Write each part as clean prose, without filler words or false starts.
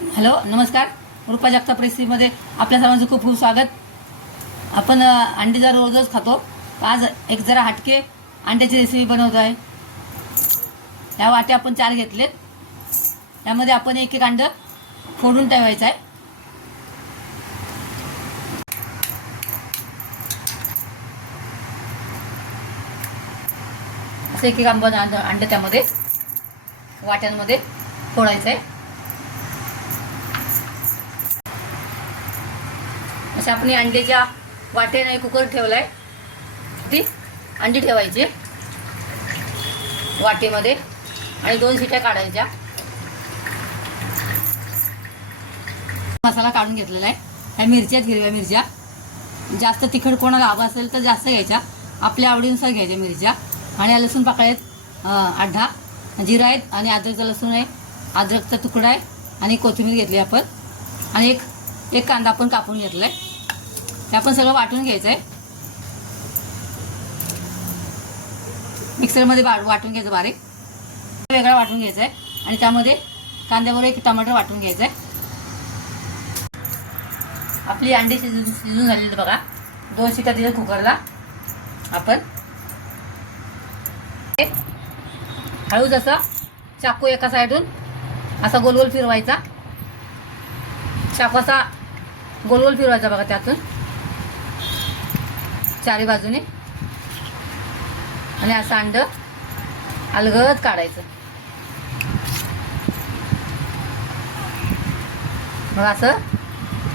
Hello नमस्कार. रुपा जगताप रेसिपीमध्ये आपल्या सर्वांचं खूप खूप स्वागत. आपण अंडी जर रोज रोज खातो, आज एक जरा हटके अंड्याची रेसिपी बनवतो आहे. या वाटे आपण 4 घेतलेत. यामध्ये आपण एक एक अंडं फोडून ठेवायचं आहे. असं एक एक अंडं त्यामध्ये वाट्यांमध्ये फोडायचं आहे. असं आपण अंड्याच्या वाटेने कुकर ठेवलाय. ती अंडी ठेवायची वाटेमध्ये आणि 2 शिट्या काढायच्या. मसाला काढून घेतलेला आहे. ह्या मिरच्या, हिरव्या मिरच्या, जास्त तिखट कोणाला हवा असेल तर जास्त घ्यायच्या, आपल्या आवडीनुसार घ्यायच्या मिरच्या. आणि लसूण पाकळ्या आहेत 8-10, जिरा आहेत आणि अद्रकचा लसूण आहे, अद्रकचा तुकडा आहे आणि कोथिंबीर घेतली आपण. आणि एक कांदा आपण कापून घेतला आहे. ते आपण सगळं वाटून घ्यायचं आहे. मिक्सरमध्ये वाटून घ्यायचं, बारीक वेगळा वाटून घ्यायचं आहे. आणि त्यामध्ये कांद्यावर एक टमाटर वाटून घ्यायचं आहे. आपली अंडी शिजून झालेली बघा. 2 शिट्या दिल्या कुकरला. आपण हळूच असं चाकू एका साईडून असा गोल गोल फिरवायचा. चाकू असा गोल गोल फिरवायचा बघा, त्यातून चारी बाजूने. आणि असं अंड अलगद काढायचं. मग असं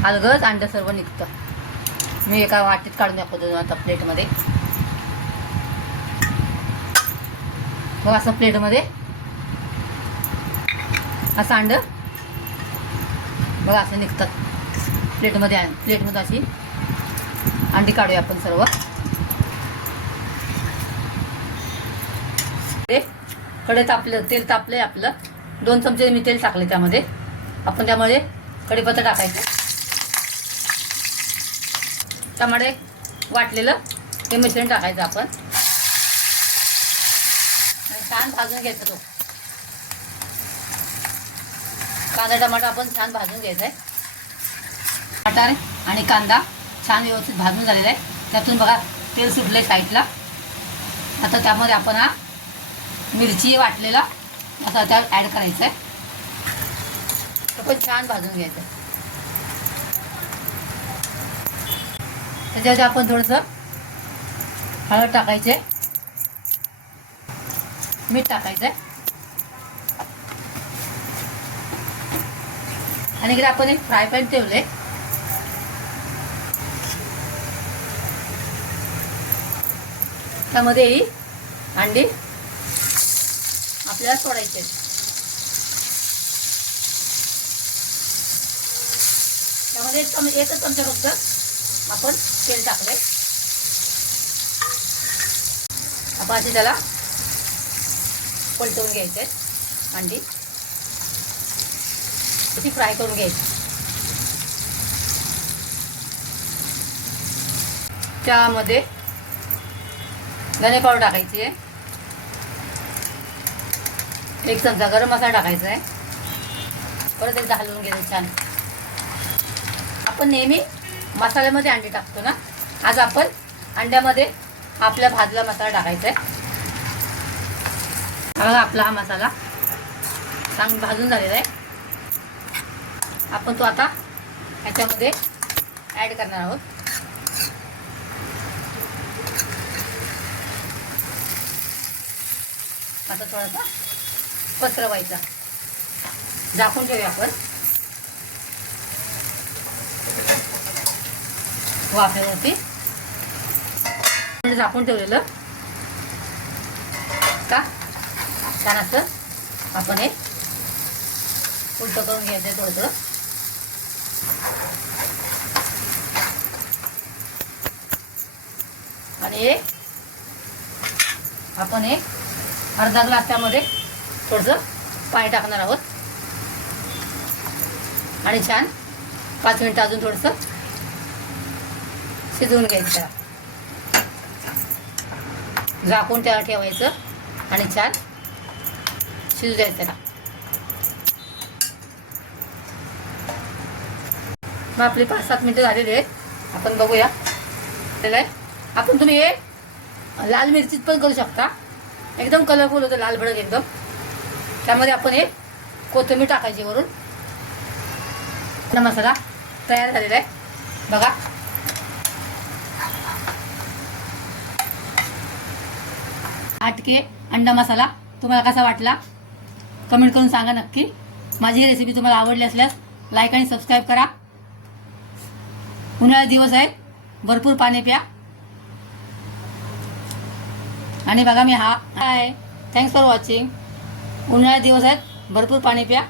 अलगद अंड सर्व निघतं. मी एका वाटीत काढून दाखवतो आता प्लेटमध्ये. मग असं प्लेटमध्ये असं अंड बघा असं निघतात. प्लेटमध्ये अशी अंडी काढूया आपण सर्व. कढई तापलं, तेल तापलंय आपलं. 2 चमचे मी तेल टाकले त्यामध्ये. आपण त्यामध्ये कढीपत्ता टाकायचं. त्यामध्ये वाटलेलं हे मिश्रण टाकायचं आपण आणि छान भाजून घ्यायचं. तो कांदा टमाटर आपण छान भाजून घ्यायचा आहे. टमाटर आणि कांदा छान व्यवस्थित भाजून झालेला आहे. त्यातून बघा तेल सुटले साईडला. आता त्यामध्ये आपण हा मिरची वाटलेला असा त्यात ॲड करायचा आहे. तो पण छान भाजून घ्यायचं आहे. त्याच्यामध्ये आपण थोडंसं हळद टाकायचे, मीठ टाकायचं आहे. आणि इकडे आपण एक फ्राय पॅन ठेवले. त्यामध्ये ही अंडी आपल्याला सोडायचे. त्यामध्ये एकच चमचा फक्त आपण तेल टाकले. आपण असे त्याला पलटवून घ्यायचे. अंडी ती फ्राय करून घ्यायची. त्यामध्ये धने पावडर टाकायची आहे. 1 चमचा गरम मसाला टाकायचा आहे. परत एकदा हलवून घ्यायचं छान. आपण नेहमी मसाल्यामध्ये अंडी टाकतो ना, आज आपण अंड्यामध्ये आपला भाजला मसाला टाकायचा आहे. बघा आपला हा मसाला छान भाजून झालेला आहे. आपण तो आता ह्याच्यामध्ये ॲड करणार आहोत. आता थोडासा पसरवायचा. झाकून ठेवूया आपण वाफेवरती. झाकून ठेवलेलं का छान असं आपण हे उलटं करून घ्यायचं थोडं. आणि आपण अर्धा ग्लास त्यामध्ये थोडंसं पाणी टाकणार आहोत. आणि छान 5 मिनिटं अजून थोडंसं शिजवून घ्यायचं. झाकून त्याला ठेवायचं आणि छान शिजू द्यायचं त्याला. मग आपली 5-7 मिनिटं झालेली आहेत. आपण बघूया झालेलं आहे. आपण तुम्ही हे लाल मिरचीत पण करू शकता. एकदम कलरफुल होतं, लाल भडक एकदम. त्यामध्ये आपण हे कोथिंबीर टाकायची वरून. मसाला तयार झालेला आहे बघा. आटके अंडा मसाला तुम्हाला कसा वाटला कमेंट करून सांगा नक्की. माझी ही रेसिपी तुम्हाला आवडली असल्यास लाईक आणि सबस्क्राईब करा. उन्हाळ्याचे दिवस आहेत, भरपूर पाणी प्या. आणि बघा मी हाय थँक्स फॉर वॉचिंग. उन्हाळ्याचे दिवस आहेत, भरपूर पाणी प्या.